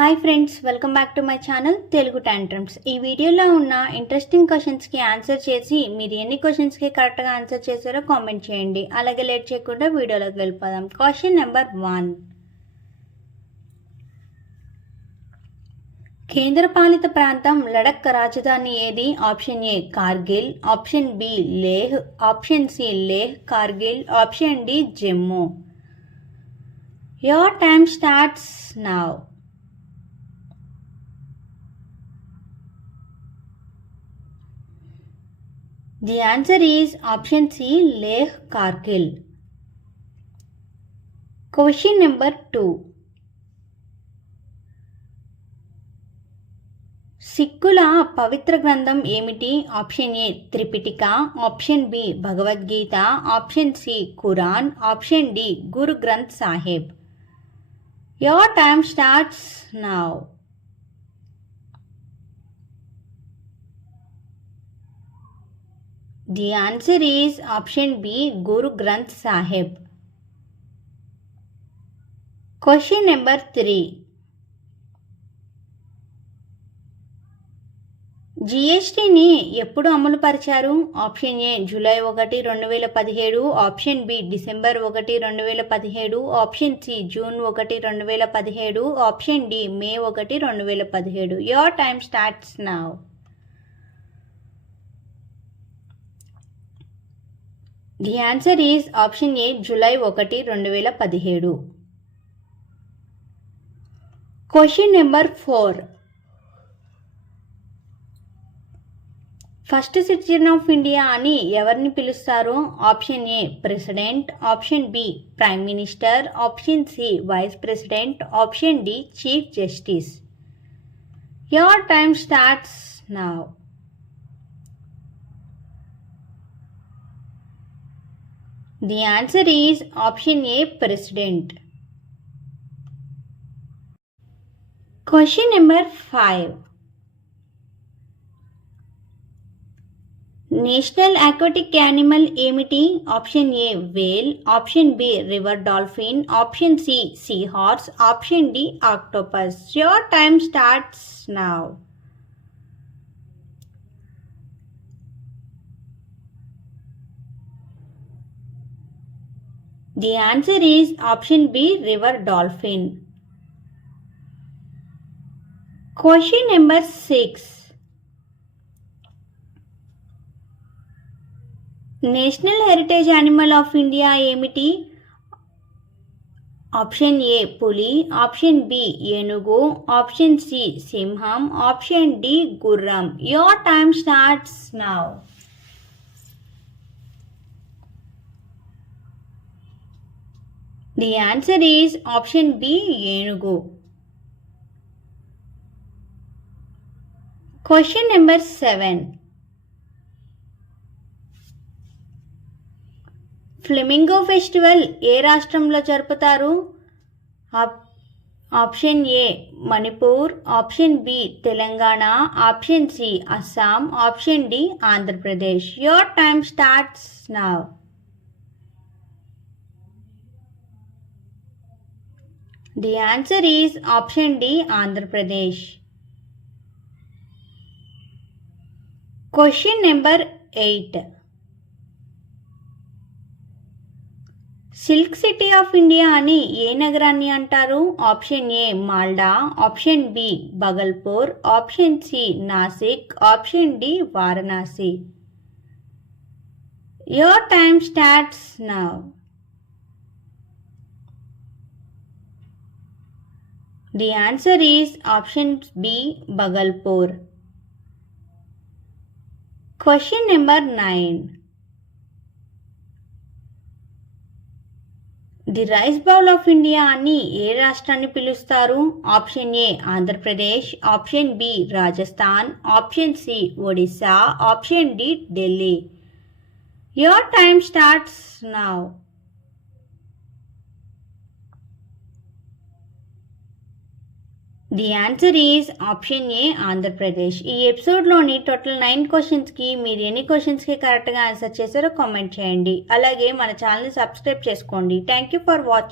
Hi friends, welcome back to my channel Telugu టాంట్రమ్స్. ఈ వీడియోలో ఉన్న ఇంట్రెస్టింగ్ క్వశ్చన్స్కి ఆన్సర్ చేసి మీరు ఎన్ని క్వశ్చన్స్కి కరెక్ట్గా ఆన్సర్ చేశారో కామెంట్ చేయండి. అలాగే లేట్ చేయకుండా వీడియోలోకి వెళ్ళిపోదాం. Question number 1. కేంద్రపాలిత ప్రాంతం లడఖ్ రాజధాని ఏది? Option A Kargil, option B Leh, option C Leh Kargil, option D Jammu. Your time starts now. The answer is option C, Leh Kargil. Question number 2. సిక్కుల పవిత్ర గ్రంథం ఏమిటి? Option A Tripitaka, option B Bhagavad Gita, option C Quran, option D Guru Granth Sahib. Your time starts now. The answer is option B, Guru Granth Sahib. Question number 3. జిఎస్టీని ఎప్పుడు అమలు పరిచారు? Option A July 1, 2017, option B December 1, 2017, option C June 1, 2017, option D May 1, 2017. Your time starts now. The answer is option A, July 1, 2017. Question number 4. First citizen of India అని ఎవరిని పిలుస్తారు? Option A president, option B prime minister, option C vice president, option D chief justice. Your time starts now. The answer is option A, President. Question number 5. National aquatic animal ఏమిటి? Option A whale, option B river dolphin, option C sea horse, option D octopus. Your time starts now. The answer is option B, river dolphin. Question number 6. National heritage animal of India ఏమిటి? Option ఏ పులి, option B ఏనుగు, option C సింహం, option D గుర్రం. Your time starts now. The answer is option B, ఏనుగు. Question number 7. Flamingo festival ఏ రాష్ట్రంలో జరుపుతారు? Option A Manipur, option B Telangana, option C Assam, option D Andhra Pradesh. Your time starts now. The answer is option D, Andhra Pradesh. Question number 8. Silk city of India అని ఏ నగరాన్ని అంటారు? Option A Malda, option B Bhagalpur, option C Nashik, option D Varanasi. Your time starts now. The answer is option B, Bhagalpur. Question number 9. The rice bowl of India అని ఏ రాష్ట్రాన్ని పిలుస్తారు? Option A Andhra Pradesh, option B Rajasthan, option C Odisha, option D Delhi. Your time starts now. The answer is option A Andhra Pradesh. ఈ ఎపిసోడ్లోని టోటల్ 9 క్వశ్చన్స్కి మీరు ఎన్ని క్వశ్చన్స్కి కరెక్ట్గా ఆన్సర్ చేశారో కామెంట్ చేయండి. అలాగే మన ఛానల్ని సబ్స్క్రైబ్ చేసుకోండి. Thank you for watching.